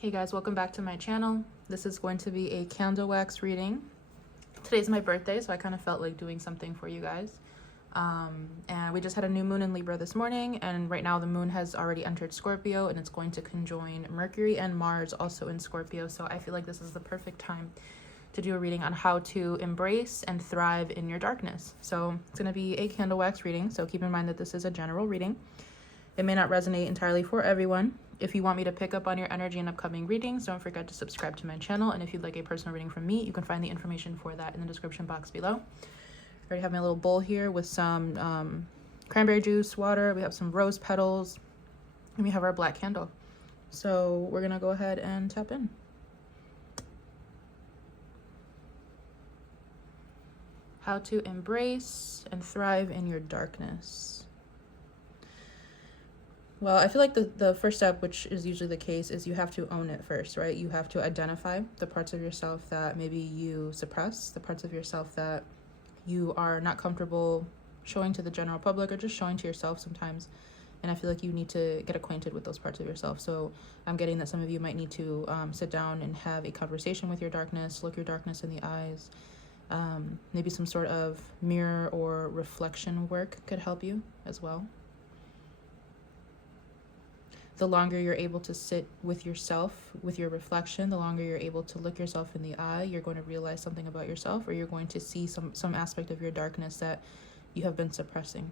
Hey guys, welcome back to my channel. This is going to be a candle wax reading. Today's my birthday, so I kind of felt like doing something for you guys. And we just had a new moon in Libra this morning, and right now the moon has already entered Scorpio, and it's going to conjoin Mercury and Mars also in Scorpio. So I feel like this is the perfect time to do a reading on how to embrace and thrive in your darkness. So it's going to be a candle wax reading, so keep in mind that this is a general reading. It may not resonate entirely for everyone. If you want me to pick up on your energy in upcoming readings, don't forget to subscribe to my channel. And if you'd like a personal reading from me, you can find the information for that in the description box below. I already have my little bowl here with some cranberry juice, water. We have some rose petals, and we have our black candle. So we're gonna go ahead and tap in. How to embrace and thrive in your darkness. Well, I feel like the first step, which is usually the case, is you have to own it first, right? You have to identify the parts of yourself that maybe you suppress, the parts of yourself that you are not comfortable showing to the general public or just showing to yourself sometimes. And I feel like you need to get acquainted with those parts of yourself. So I'm getting that some of you might need to sit down and have a conversation with your darkness, look your darkness in the eyes. Maybe some sort of mirror or reflection work could help you as well. The longer you're able to sit with yourself, with your reflection, the longer you're able to look yourself in the eye, you're going to realize something about yourself, or you're going to see some aspect of your darkness that you have been suppressing.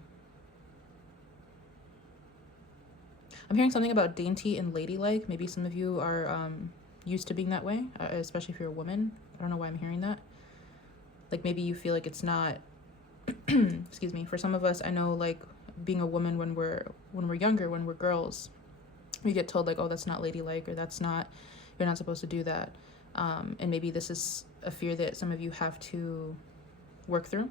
I'm hearing something about dainty and ladylike. Maybe some of you are used to being that way, especially if you're a woman. I don't know why I'm hearing that. Like maybe you feel like it's not, excuse me, for some of us, I know like being a woman when we're younger, when we're girls, we get told like, oh, that's not ladylike, or that's not, you're not supposed to do that. And maybe this is a fear that some of you have to work through.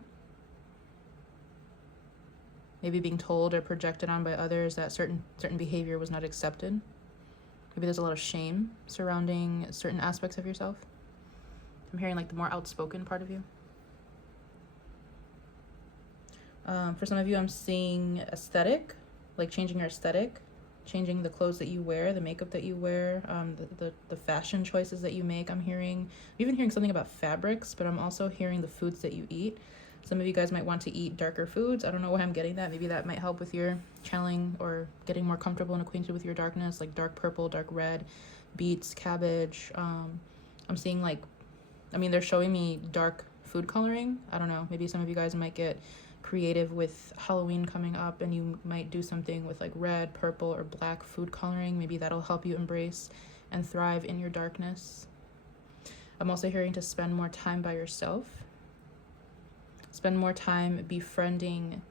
Maybe being told or projected on by others that certain behavior was not accepted. Maybe there's a lot of shame surrounding certain aspects of yourself. I'm hearing like the more outspoken part of you. For some of you, I'm seeing aesthetic, like changing your aesthetic. Changing the clothes that you wear, the makeup that you wear, the fashion choices that you make. I'm even hearing something about fabrics, but I'm also hearing the foods that you eat. Some of you guys might want to eat darker foods. I don't know why I'm getting that. Maybe that might help with your channeling or getting more comfortable and acquainted with your darkness, like dark purple, dark red, beets, cabbage. I'm seeing like, I mean, they're showing me dark food coloring. I don't know. Maybe some of you guys might get creative with Halloween coming up, and you might do something with like red, purple, or black food coloring. Maybe that'll help you embrace and thrive in your darkness. I'm also hearing to spend more time by yourself. Spend more time befriending.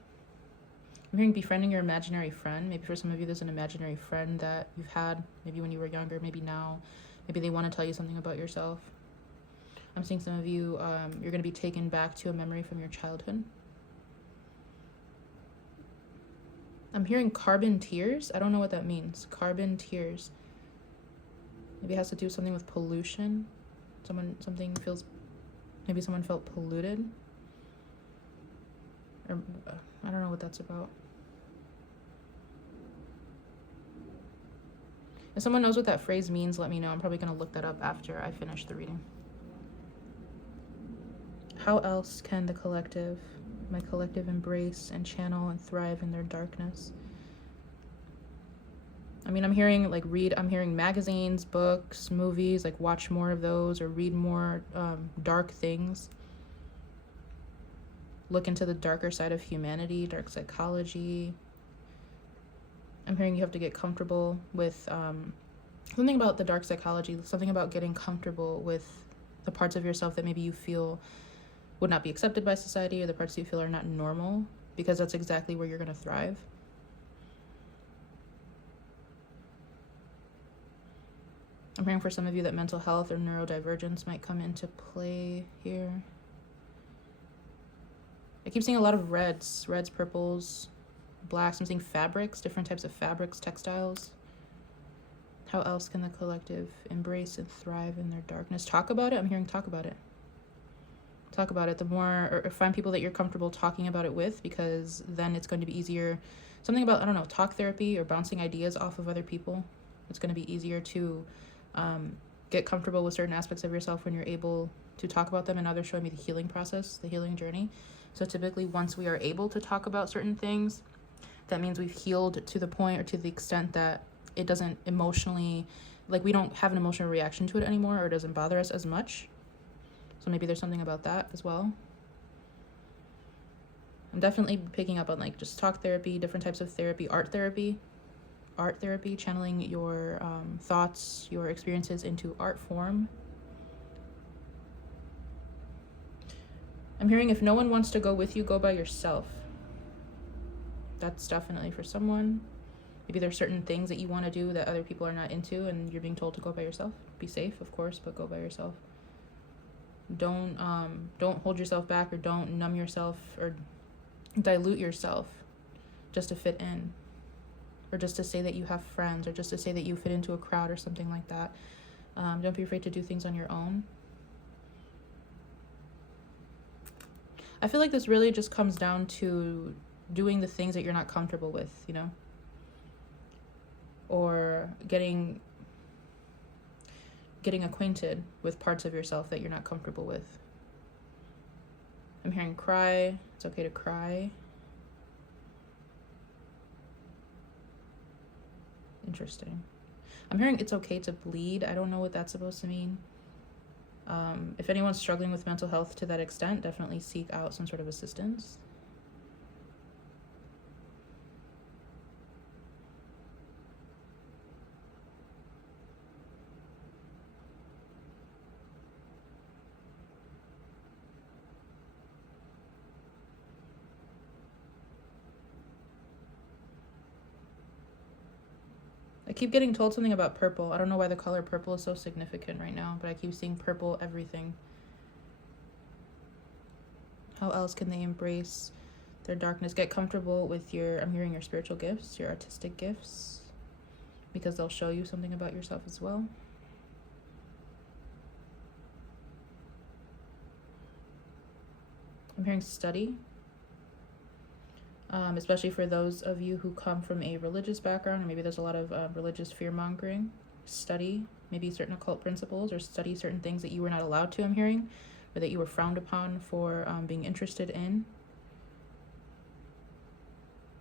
I'm hearing befriending your imaginary friend. Maybe for some of you, there's an imaginary friend that you've had, maybe when you were younger, maybe now. Maybe they want to tell you something about yourself. I'm seeing some of you, you're going to be taken back to a memory from your childhood. I'm hearing carbon tears. I don't know what that means. Carbon tears. Maybe it has to do something with pollution. Maybe someone felt polluted. Or I don't know what that's about. If someone knows what that phrase means, let me know. I'm probably going to look that up after I finish the reading. How else can my collective embrace and channel and thrive in their darkness? I mean, I'm hearing like I'm hearing magazines, books, movies, like watch more of those or read more dark things. Look into the darker side of humanity, dark psychology. I'm hearing you have to get comfortable with something about the dark psychology, something about getting comfortable with the parts of yourself that maybe you feel would not be accepted by society, or the parts you feel are not normal, because that's exactly where you're going to thrive. I'm hearing for some of you that mental health or neurodivergence might come into play here. I keep seeing a lot of reds, purples, blacks. I'm seeing fabrics, different types of fabrics, textiles. How else can the collective embrace and thrive in their darkness? Talk about it. I'm hearing talk about it. Talk about it. The more, or find people that you're comfortable talking about it with, because then it's going to be easier. Something about, I don't know, talk therapy or bouncing ideas off of other people. It's going to be easier to Get comfortable with certain aspects of yourself when you're able to talk about them. And now they're showing me the healing process, the healing journey. So typically once we are able to talk about certain things, that means we've healed to the point or to the extent that it doesn't emotionally, like we don't have an emotional reaction to it anymore, or it doesn't bother us as much. So maybe there's something about that as well. I'm definitely picking up on like just talk therapy, different types of therapy, art therapy, channeling your thoughts, your experiences into art form. I'm hearing if no one wants to go with you, go by yourself. That's definitely for someone. Maybe there's certain things that you want to do that other people are not into and you're being told to go by yourself. Be safe, of course, but go by yourself. Don't hold yourself back, or don't numb yourself or dilute yourself just to fit in, or just to say that you have friends, or just to say that you fit into a crowd or something like that. Don't be afraid to do things on your own. I feel like this really just comes down to doing the things that you're not comfortable with, you know, or getting acquainted with parts of yourself that you're not comfortable with. I'm hearing cry. It's okay to cry. Interesting. I'm hearing it's okay to bleed. I don't know what that's supposed to mean. If anyone's struggling with mental health to that extent, definitely seek out some sort of assistance. I keep getting told something about purple. I don't know why the color purple is so significant right now, but I keep seeing purple everything. How else can they embrace their darkness? Get comfortable with I'm hearing your spiritual gifts, your artistic gifts, because they'll show you something about yourself as well. I'm hearing study. Especially for those of you who come from a religious background, or maybe there's a lot of religious fear-mongering. Study maybe certain occult principles, or study certain things that you were not allowed to, I'm hearing, or that you were frowned upon for being interested in.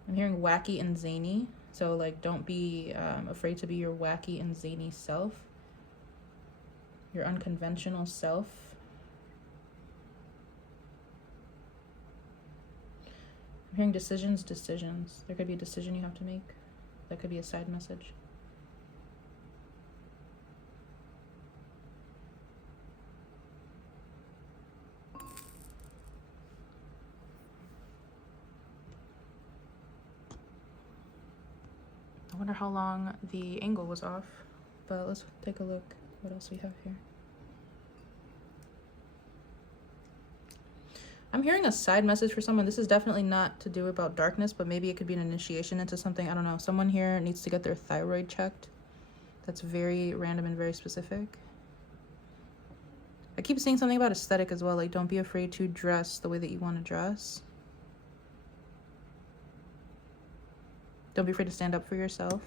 I'm hearing wacky and zany, so like don't be afraid to be your wacky and zany self, your unconventional self. I'm hearing decisions. There could be a decision you have to make. That could be a side message. I wonder how long the angle was off, but let's take a look what else we have here. I'm hearing a side message for someone. This is definitely not to do about darkness, but maybe it could be an initiation into something. I don't know. Someone here needs to get their thyroid checked. That's very random and very specific. I keep seeing something about aesthetic as well. Like, don't be afraid to dress the way that you want to dress. Don't be afraid to stand up for yourself.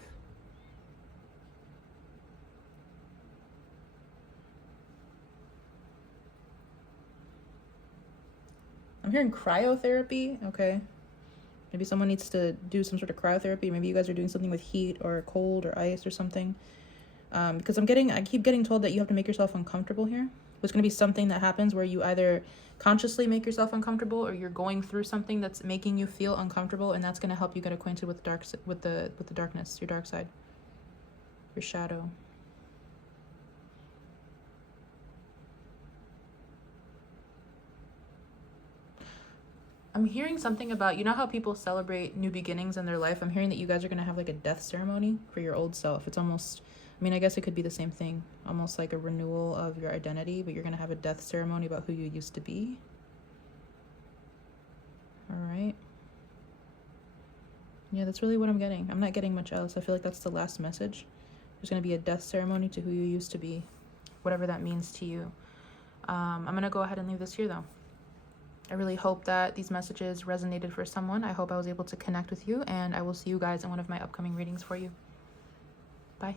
I'm hearing cryotherapy. Okay. Maybe someone needs to do some sort of cryotherapy. Maybe you guys are doing something with heat or cold or ice or something. Because I keep getting told that you have to make yourself uncomfortable here. It's going to be something that happens where you either consciously make yourself uncomfortable, or you're going through something that's making you feel uncomfortable, and that's going to help you get acquainted with the darkness, your dark side, your shadow. I'm hearing something about, you know how people celebrate new beginnings in their life? I'm hearing that you guys are going to have like a death ceremony for your old self. It's almost, I mean, I guess it could be the same thing, almost like a renewal of your identity, but you're going to have a death ceremony about who you used to be. All right. Yeah, that's really what I'm getting. I'm not getting much else. I feel like that's the last message. There's going to be a death ceremony to who you used to be, whatever that means to you. I'm going to go ahead and leave this here though. I really hope that these messages resonated for someone. I hope I was able to connect with you, and I will see you guys in one of my upcoming readings for you. Bye.